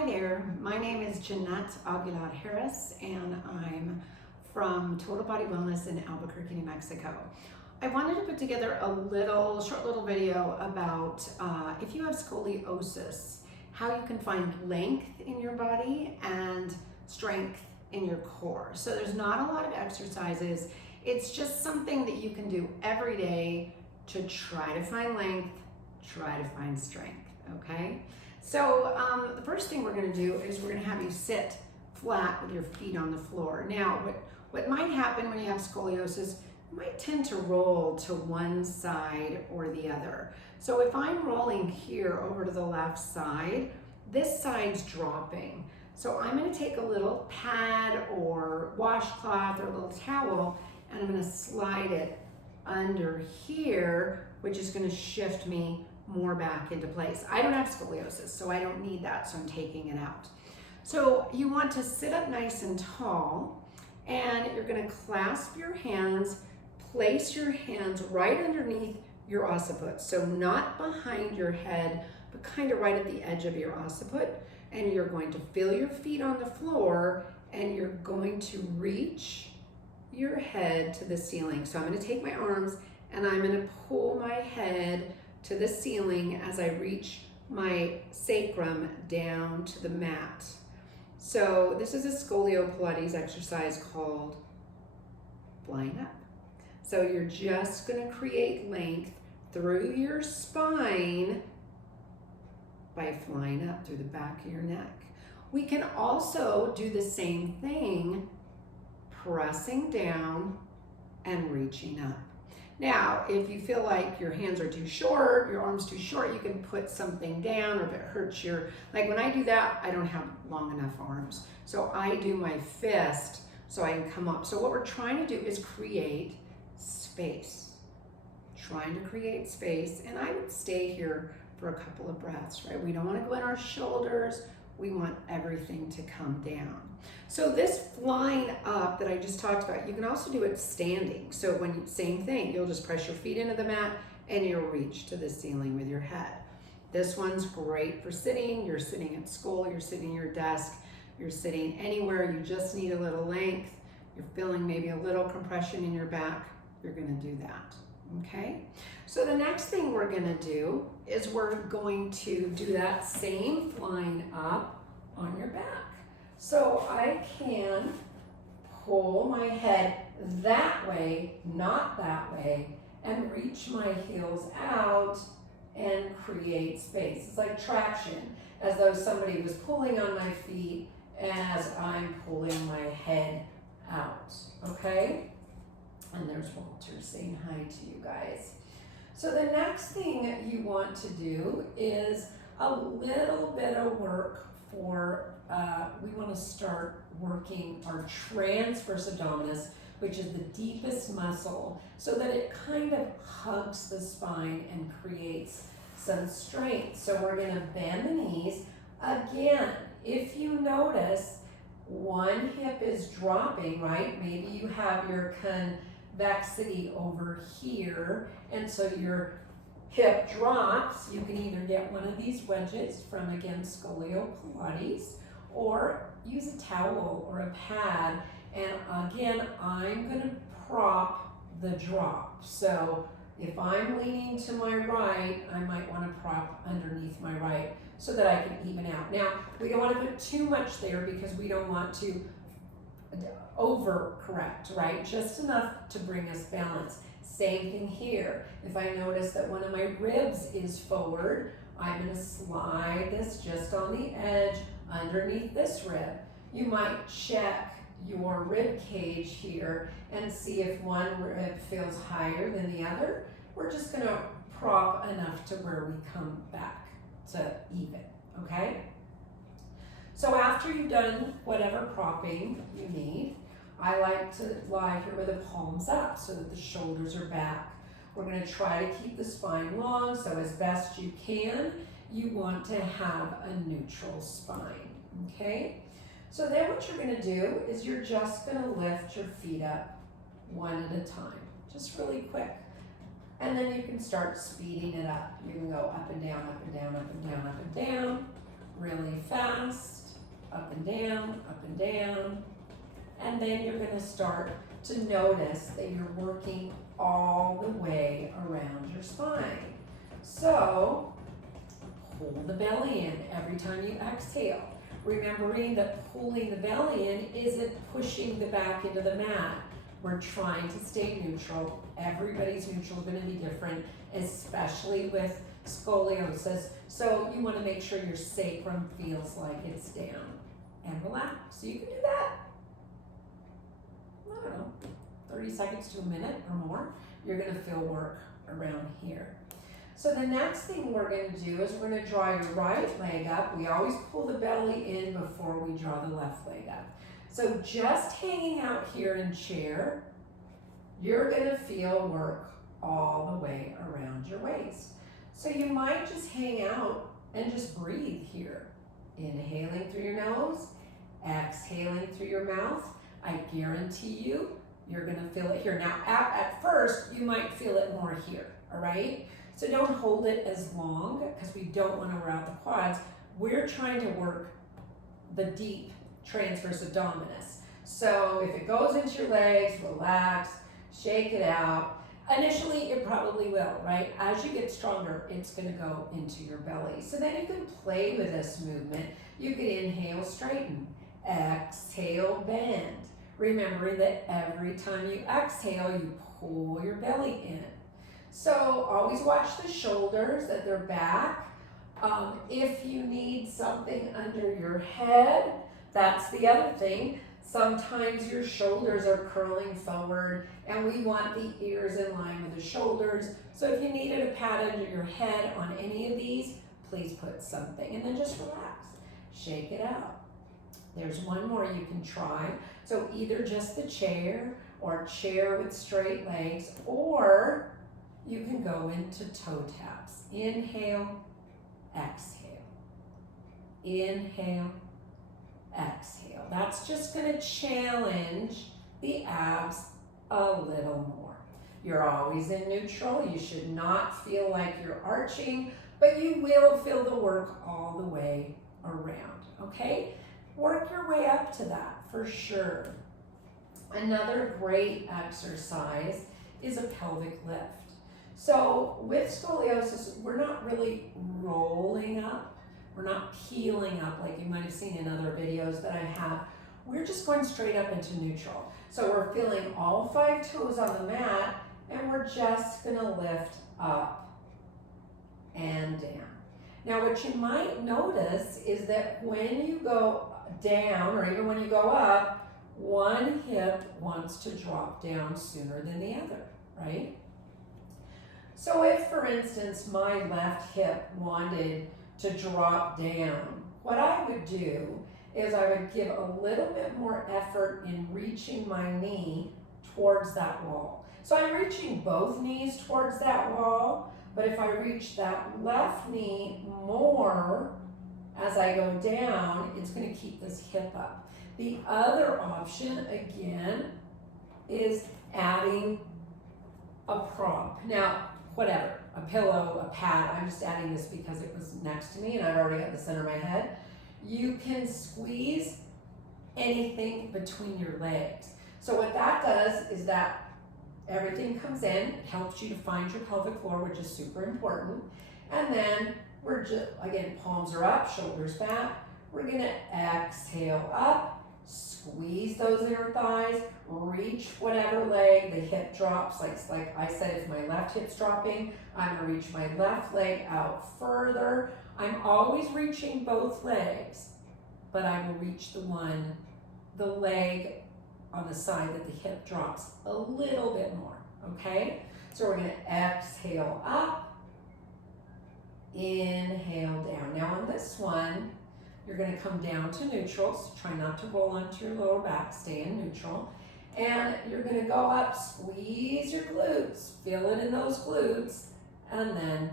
Hi there, my name is Jeanette Aguilar Harris and I'm from Total Body Wellness in Albuquerque, New Mexico. I wanted to put together a short little video about if you have scoliosis, how you can find length in your body and strength in your core. So there's not a lot of exercises. It's just something that you can do every day to try to find length, try to find strength, okay? So the first thing we're gonna do is we're gonna have you sit flat with your feet on the floor. Now, what might happen when you have scoliosis, you might tend to roll to one side or the other. So if I'm rolling here over to the left side, this side's dropping. So I'm gonna take a little pad or washcloth or a little towel and I'm gonna slide it under here, which is gonna shift me more back into place. I don't have scoliosis, so I don't need that, so I'm taking it out. So you want to sit up nice and tall, and you're gonna clasp your hands, place your hands right underneath your occiput, so not behind your head, but kind of right at the edge of your occiput, and you're going to feel your feet on the floor, and you're going to reach your head to the ceiling. So I'm gonna take my arms, and I'm gonna pull my head to the ceiling as I reach my sacrum down to the mat. So this is a scolio Pilates exercise called flying up. So you're just gonna create length through your spine by flying up through the back of your neck. We can also do the same thing, pressing down and reaching up. Now, if you feel like your hands are too short, your arms too short, you can put something down, or if it hurts like when I do that, I don't have long enough arms. So I do my fist so I can come up. So what we're trying to do is create space. Trying to create space, and I would stay here for a couple of breaths, right? We don't want to go in our shoulders. We want everything to come down. So this flying up that I just talked about, you can also do it standing. So same thing, you'll just press your feet into the mat and you'll reach to the ceiling with your head. This one's great for sitting. You're sitting at school, you're sitting at your desk, you're sitting anywhere, you just need a little length, you're feeling maybe a little compression in your back, you're gonna do that, okay? So the next thing we're gonna do is we're going to do that same flying up on your back. So I can pull my head that way, not that way, and reach my heels out and create space. It's like traction, as though somebody was pulling on my feet as I'm pulling my head out, okay? And there's Walter saying hi to you guys. So the next thing you want to do is a little bit of work for, we want to start working our transverse abdominis, which is the deepest muscle, so that it kind of hugs the spine and creates some strength. So we're going to bend the knees. Again, if you notice, one hip is dropping, right? Maybe you have your convexity over here, and so your hip drops. You can either get one of these wedges from, again, Scolio Pilates, or use a towel or a pad, and again, I'm gonna prop the drop. So if I'm leaning to my right, I might wanna prop underneath my right so that I can even out. Now, we don't wanna put too much there because we don't want to overcorrect, right? Just enough to bring us balance. Same thing here. If I notice that one of my ribs is forward, I'm gonna slide this just on the edge underneath this rib. You might check your rib cage here and see if one rib feels higher than the other. We're just gonna prop enough to where we come back to even, okay? So after you've done whatever propping you need, I like to lie here with the palms up so that the shoulders are back. We're gonna try to keep the spine long, so as best you can, you want to have a neutral spine, okay? So then what you're gonna do is you're just gonna lift your feet up one at a time, just really quick. And then you can start speeding it up. You can go up and down, up and down, up and down, up and down. really fast, up and down, up and down. And then you're gonna start to notice that you're working all the way around your spine. So, pull the belly in every time you exhale. Remembering that pulling the belly in isn't pushing the back into the mat. We're trying to stay neutral. Everybody's neutral is gonna be different, especially with scoliosis. So you wanna make sure your sacrum feels like it's down and relax. So you can do that, I don't know, 30 seconds to a minute or more. You're gonna feel work around here. So the next thing we're gonna do is we're gonna draw your right leg up. We always pull the belly in before we draw the left leg up. So just hanging out here in chair, you're gonna feel work all the way around your waist. So you might just hang out and just breathe here. Inhaling through your nose, exhaling through your mouth. I guarantee you, you're gonna feel it here. Now, at first, you might feel it more here, all right? So don't hold it as long because we don't want to wear out the quads. We're trying to work the deep transverse abdominis. So if it goes into your legs, relax, shake it out. Initially, it probably will, right? As you get stronger, it's going to go into your belly. So then you can play with this movement. You can inhale, straighten, exhale, bend. Remembering that every time you exhale, you pull your belly in. So always watch the shoulders, that they're back. If you need something under your head, that's the other thing. Sometimes your shoulders are curling forward and we want the ears in line with the shoulders. So if you needed a pad under your head on any of these, please put something and then just relax. Shake it out. There's one more you can try. So either just the chair or chair with straight legs, or you can go into toe taps. Inhale, exhale. Inhale, exhale. That's just going to challenge the abs a little more. You're always in neutral. You should not feel like you're arching, but you will feel the work all the way around, okay? Work your way up to that for sure. Another great exercise is a pelvic lift. So with scoliosis, we're not really rolling up. We're not peeling up like you might have seen in other videos that I have. We're just going straight up into neutral. So we're feeling all 5 toes on the mat and we're just gonna lift up and down. Now what you might notice is that when you go down or even when you go up, one hip wants to drop down sooner than the other, right? So if, for instance, my left hip wanted to drop down, what I would do is I would give a little bit more effort in reaching my knee towards that wall. So I'm reaching both knees towards that wall, but if I reach that left knee more as I go down, it's going to keep this hip up. The other option, again, is adding a prop. Now, whatever, a pillow, a pad, I'm just adding this because it was next to me and I've already got the center of my head. You can squeeze anything between your legs. So what that does is that everything comes in, it helps you to find your pelvic floor, which is super important. And then we're just, again, palms are up, shoulders back. We're gonna exhale up, squeeze those inner thighs, reach whatever leg the hip drops. Like I said, if my left hip's dropping, I'm gonna reach my left leg out further. I'm always reaching both legs, but I will reach the leg on the side that the hip drops a little bit more, okay? So we're gonna exhale up, inhale down. Now on this one, you're gonna come down to neutral, so try not to roll onto your lower back, stay in neutral. And you're gonna go up, squeeze your glutes, feel it in those glutes, and then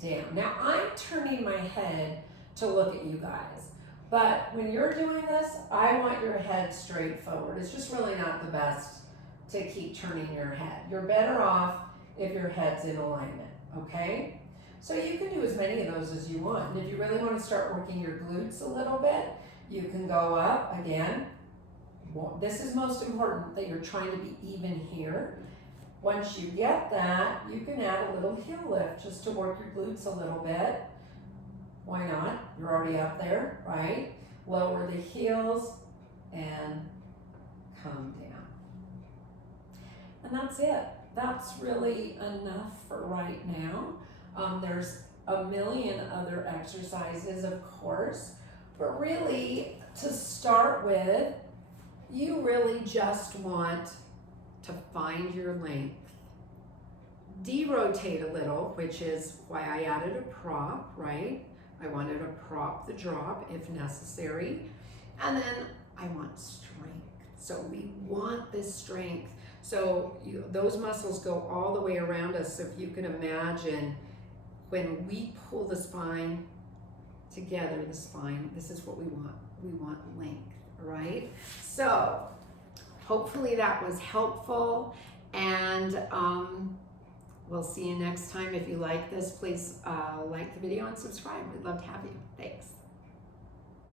down. Now I'm turning my head to look at you guys, but when you're doing this, I want your head straight forward. It's just really not the best to keep turning your head. You're better off if your head's in alignment, okay? So you can do as many of those as you want. And if you really want to start working your glutes a little bit, you can go up again. This is most important, that you're trying to be even here. Once you get that, you can add a little heel lift just to work your glutes a little bit. Why not? You're already up there, right? Lower the heels and come down. And that's it. That's really enough for right now. There's a million other exercises, of course, but really, to start with, you really just want to find your length. De-rotate a little, which is why I added a prop, right? I wanted to prop the drop if necessary. And then I want strength. So we want this strength. So those muscles go all the way around us. So if you can imagine, when we pull the spine together, this is what we want. We want length, right? So hopefully that was helpful, and we'll see you next time. If you like this, please like the video and subscribe. We'd love to have you. Thanks.